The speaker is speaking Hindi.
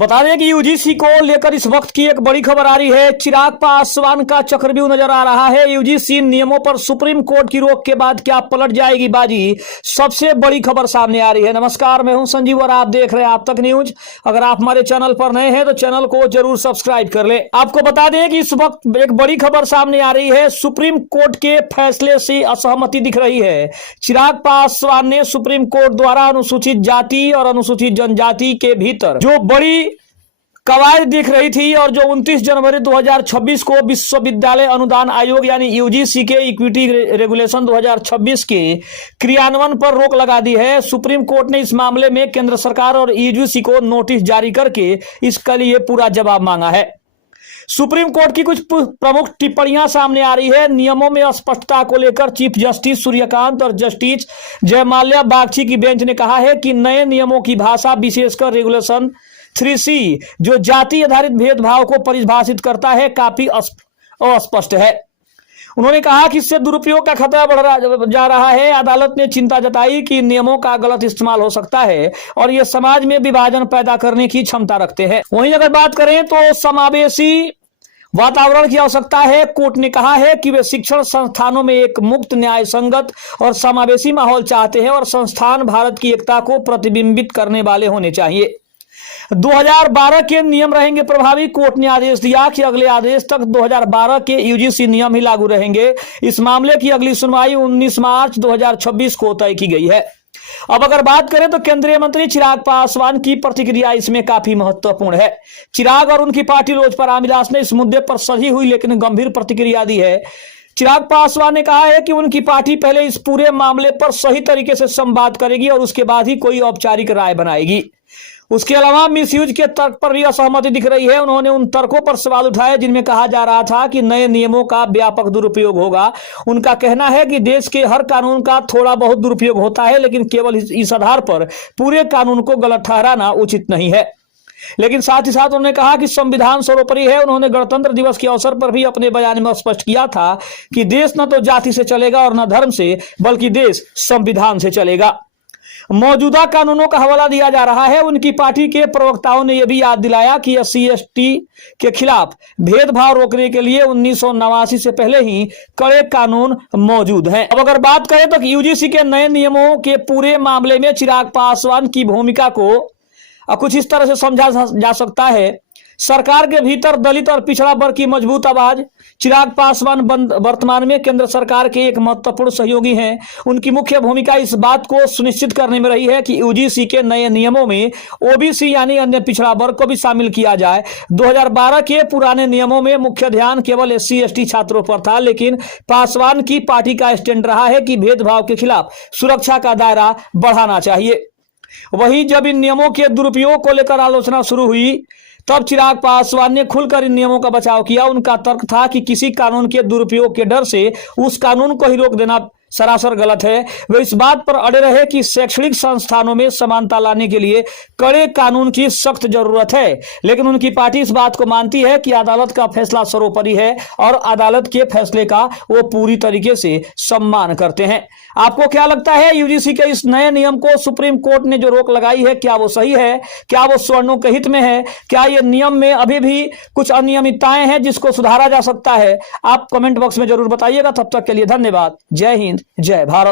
बता दें कि यूजीसी को लेकर इस वक्त की एक बड़ी खबर आ रही है। चिराग पासवान का चक्रव्यूह नजर आ रहा है। यूजीसी नियमों पर सुप्रीम कोर्ट की रोक के बाद क्या पलट जाएगी बाजी, सबसे बड़ी खबर सामने आ रही है। नमस्कार, मैं हूं संजीव और आप देख रहे हैं आप तक न्यूज। अगर आप हमारे चैनल पर नए हैं तो चैनल को जरूर सब्सक्राइब कर ले। आपको बता दें कि इस वक्त एक बड़ी खबर सामने आ रही है। सुप्रीम कोर्ट के फैसले से असहमति दिख रही है। चिराग पासवान ने सुप्रीम कोर्ट द्वारा अनुसूचित जाति और अनुसूचित जनजाति के भीतर जो बड़ी कवायद दिख रही थी और जो 29 जनवरी 2026 को विश्वविद्यालय अनुदान आयोग यानी यूजीसी के इक्विटी रेगुलेशन 2026 के क्रियान्वयन पर रोक लगा दी है। सुप्रीम कोर्ट ने इस मामले में केंद्र सरकार और यूजीसी को नोटिस जारी करके इसके लिए पूरा जवाब मांगा है। सुप्रीम कोर्ट की कुछ प्रमुख टिप्पणियां सामने आ रही है। नियमों में स्पष्टता को लेकर चीफ जस्टिस सूर्यकांत और जस्टिस जयमाल्या बागची की बेंच ने कहा है कि नए नियमों की भाषा, विशेषकर रेगुलेशन 3C जो जाति आधारित भेदभाव को परिभाषित करता है, काफी अस्पष्ट है। उन्होंने कहा कि इससे दुरुपयोग का खतरा बढ़ जा रहा है। अदालत ने चिंता जताई कि नियमों का गलत इस्तेमाल हो सकता है और ये समाज में विभाजन पैदा करने की क्षमता रखते हैं। वहीं अगर बात करें तो समावेशी वातावरण की आवश्यकता है। कोर्ट ने कहा है कि वे शिक्षण संस्थानों में एक मुक्त, न्याय संगत और समावेशी माहौल चाहते हैं और संस्थान भारत की एकता को प्रतिबिंबित करने वाले होने चाहिए। 2012 के नियम रहेंगे प्रभावी। कोर्ट ने आदेश दिया कि अगले आदेश तक 2012 के यूजीसी नियम ही लागू रहेंगे। इस मामले की अगली सुनवाई 19 मार्च 2026 को तय की गई है। अब अगर बात करें तो केंद्रीय मंत्री चिराग पासवान की प्रतिक्रिया इसमें काफी महत्वपूर्ण है। चिराग और उनकी पार्टी लोजपा रामविलास ने इस मुद्दे पर सही हुई लेकिन गंभीर प्रतिक्रिया दी है। चिराग पासवान ने कहा है कि उनकी पार्टी पहले इस पूरे मामले पर सही तरीके से संवाद करेगी और उसके बाद ही कोई औपचारिक राय बनाएगी। उसके अलावा मिसयूज के तर्क पर भी असहमति दिख रही है। उन्होंने उन तर्कों पर सवाल उठाए जिनमें कहा जा रहा था कि नए नियमों का व्यापक दुरुपयोग होगा। उनका कहना है कि देश के हर कानून का थोड़ा बहुत दुरुपयोग होता है, लेकिन केवल इस आधार पर पूरे कानून को गलत ठहराना उचित नहीं है। लेकिन साथ ही साथ उन्होंने कहा कि संविधान सर्वोपरि है। उन्होंने गणतंत्र दिवस के अवसर पर भी अपने बयान में स्पष्ट किया था कि देश न तो जाति से चलेगा और न धर्म से, बल्कि देश संविधान से चलेगा। मौजूदा कानूनों का हवाला दिया जा रहा है। उनकी पार्टी के प्रवक्ताओं ने यह भी याद दिलाया कि SC/ST के खिलाफ भेदभाव रोकने के लिए 1989 से पहले ही कड़े कानून मौजूद हैं। अब अगर बात करें तो यूजीसी के नए नियमों के पूरे मामले में चिराग पासवान की भूमिका को कुछ इस तरह से समझा जा सकता है। सरकार के भीतर दलित और पिछड़ा वर्ग की मजबूत आवाज। चिराग पासवान वर्तमान में केंद्र सरकार के एक महत्वपूर्ण सहयोगी हैं। उनकी मुख्य भूमिका इस बात को सुनिश्चित करने में रही है कि यूजीसी के नए नियमों में ओबीसी यानी अन्य पिछड़ा वर्ग को भी शामिल किया जाए। 2012 के पुराने नियमों में मुख्य ध्यान केवल SC/ST छात्रों पर था, लेकिन पासवान की पार्टी का स्टैंड रहा है कि भेदभाव के खिलाफ सुरक्षा का दायरा बढ़ाना चाहिए। वहीं जब इन नियमों के दुरुपयोग को लेकर आलोचना शुरू हुई तब चिराग पासवान ने खुलकर इन नियमों का बचाव किया। उनका तर्क था कि किसी कानून के दुरुपयोग के डर से उस कानून को ही रोक देना सरासर गलत है। वे इस बात पर अड़े रहे कि शैक्षणिक संस्थानों में समानता लाने के लिए कड़े कानून की सख्त जरूरत है। लेकिन उनकी पार्टी इस बात को मानती है कि अदालत का फैसला सर्वोपरि है और अदालत के फैसले का वो पूरी तरीके से सम्मान करते हैं। आपको क्या लगता है, यूजीसी के इस नए नियम को सुप्रीम कोर्ट ने जो रोक लगाई है, क्या वो सही है? क्या वो सवर्णों के हित में है? क्या ये नियम में अभी भी कुछ अनियमितताएं हैं जिसको सुधारा जा सकता है? आप कमेंट बॉक्स में जरूर बताइएगा। तब तक के लिए धन्यवाद। जय हिंद, जय भारत।